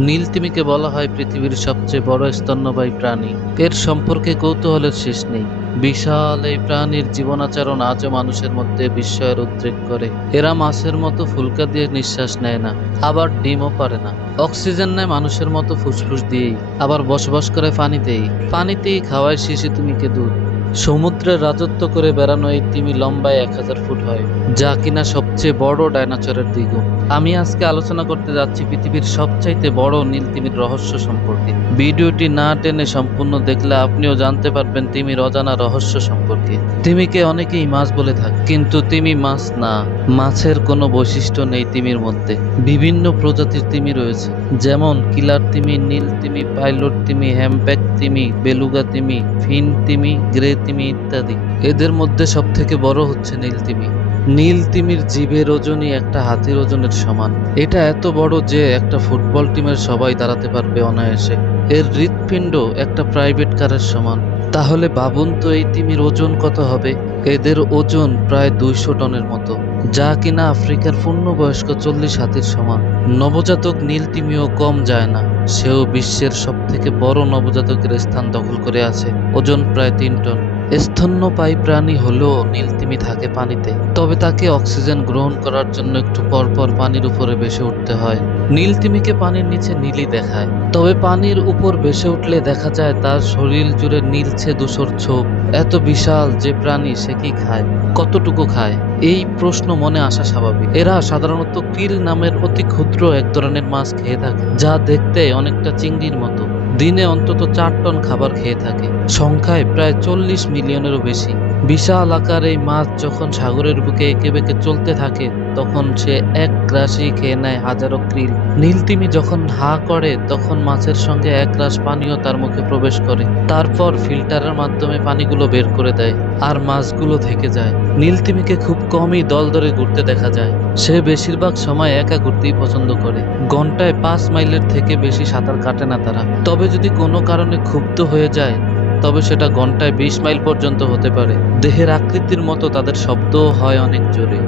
নীল তিমিকে বলা হয় পৃথিবীর সবচেয়ে বড় স্তন্যবায়ী প্রাণী। এর সম্পর্কে কৌতূহলের শেষ নেই। বিশাল এই প্রাণীর জীবন জীবনাচরণ আজও মানুষের মধ্যে বিস্ময়ের উদ্রেক করে। এরা মাছের মতো ফুলকা দিয়ে নিঃশ্বাস নেয় না, আবার ডিমও পারে না। অক্সিজেন নেয় মানুষের মতো ফুসফুস দিয়েই, আবার বসবাস করে পানিতেই। পানিতেই খাওয়ায় শিশু তুমিকে দুধ। সমুদ্রে রাজত্ব করে বেড়ানো এই তিমি লম্বায় এক হাজার ফুট হয়, যা কিনা সবচেয়ে বড় ডাইনোসরের দ্বিগুণ। আমি আজকে আলোচনা করতে যাচ্ছি পৃথিবীর সবচাইতে বড় নীল তিমির রহস্য সম্পর্কে। ভিডিওটি না টেনে সম্পূর্ণ দেখলে আপনিও জানতে পারবেন তিমির অজানা রহস্য সম্পর্কে। তিমিকে অনেকেই মাছ বলে থাকে, কিন্তু তিমি মাছ না। মাছের কোনো বৈশিষ্ট্য নেই তিমির মধ্যে। বিভিন্ন প্রজাতির তিমি রয়েছে, যেমন কিলার তিমি, নীল তিমি, পাইলট তিমি হ্যাম্প্যাক তিমি, বেলুগা তিমি, ফিন তিমি, গ্রে তিমি ইত্যাদি। এদের মধ্যে সব থেকে বড় হচ্ছে নীল তিমি নীল তিমির জীবের ওজনই একটা হাতির ওজনের সমান। এটা এত বড় যে একটা ফুটবল টিমের সবাই দাঁড়াতে পারবে অনায়াসে। এর হৃৎপিণ্ড একটা প্রাইভেট কারের সমান। তাহলে ভাবুন তো, এই তিমির ওজন কত হবে? এদের ওজন প্রায় দুইশো টনের মতো। যা কিনা আফ্রিকার পূর্ণবয়স্ক চল্লিশ হাতির সমান। নবজাতক নীল তিমিও কম যায় না, সেও বিশ্বের সবথেকে বড় নবজাতকের স্থান দখল করে আছে, ওজন প্রায় তিন টন। স্তন্যপায়ী প্রাণী হলেও নীলতিমি থাকে পানিতে। তবে তাকে অক্সিজেন গ্রহণ করার জন্য একটু পরপর পানির উপরে ভেসে উঠতে হয়। নীলতিমিকে পানির নিচে নীলই দেখায়। তবে পানির উপর ভেসে উঠলে দেখা যায় তার শরীর জুড়ে নীলছে ধূসর ছোপ। এত বিশাল যে প্রাণী সে কি খায়? কতটুকু খায়? এই প্রশ্ন মনে আসা স্বাভাবিক। এরা সাধারণত কিল নামের অতি ক্ষুদ্র এক ধরনের মাছ খেয়ে থাকে, যা দেখতে অনেকটা চিংড়ির মতো। দিনে অন্তত চার টন খাবার খেয়ে থাকে। সংখ্যায় প্রায় চল্লিশ মিলিয়নেরও বেশি। বিশাল আকার এই মাছ যখন সাগরের বুকে এঁকে বেঁকে চলতে থাকে, তখন সে এক গ্রাসই খেয়ে নেয় হাজারো ক্রিল। নীলতিমি যখন হা করে, তখন মাছের সঙ্গে এক গ্রাস পানিও তার মুখে প্রবেশ করে। তারপর ফিল্টারের মাধ্যমে পানিগুলো বের করে দেয় আর মাছগুলো থেকে যায়। নীলতিমিকে খুব কমই দল ধরে ঘুরতে দেখা যায়। সে বেশিরভাগ সময় একা ঘুরতেই পছন্দ করে। ঘন্টায় পাঁচ মাইলের থেকে বেশি সাঁতার কাটে না তারা। তবে যদি কোনো কারণে ক্ষুব্ধ হয়ে যায়, তবে সেটা ঘন্টায় বিশ মাইল পর্যন্ত হতে পারে। দেহের আকৃতির মতো তাদের শব্দও হয় অনেক জোরে।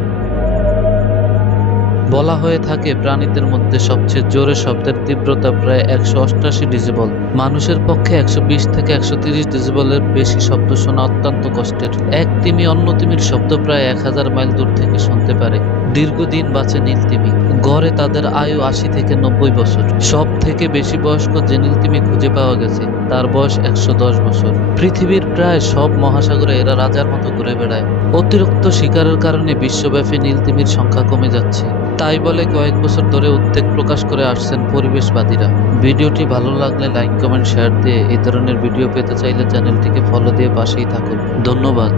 বলা হয়ে থাকে, প্রাণীদের মধ্যে সবচেয়ে জোরে শব্দের তীব্রতা প্রায় একশো অষ্টাশি ডিজিবল মানুষের পক্ষে একশো বিশ থেকে একশো তিরিশ ডিজিবলের বেশি শব্দ শোনা অত্যন্ত কষ্টের। এক তিমি অন্য তিমির শব্দ প্রায় এক হাজার মাইল দূর থেকে শুনতে পারে। দীর্ঘদিন বাঁচে নীল তিমি। গড়ে তাদের আয়ু আশি থেকে নব্বই বছর। সব থেকে বেশি বয়স্ক যে নীল তিমি খুঁজে পাওয়া গেছে। তার বয়স একশো দশ বছর। পৃথিবীর প্রায় সব মহাসাগরে এরা রাজার মতো ঘুরে বেড়ায়। অতিরিক্ত শিকারের কারণে বিশ্বব্যাপী নীল তিমির সংখ্যা কমে যাচ্ছে। তাই বলে কয়েক বছর ধরে উদ্বেগ প্রকাশ করে আসছেন পরিবেশবাদীরা। ভিডিওটি ভালো লাগলে লাইক, কমেন্ট, শেয়ার দিয়ে এই ধরনের ভিডিও পেতে চাইলে চ্যানেলটিকে ফলো দিয়ে পাশেই থাকুন। ধন্যবাদ।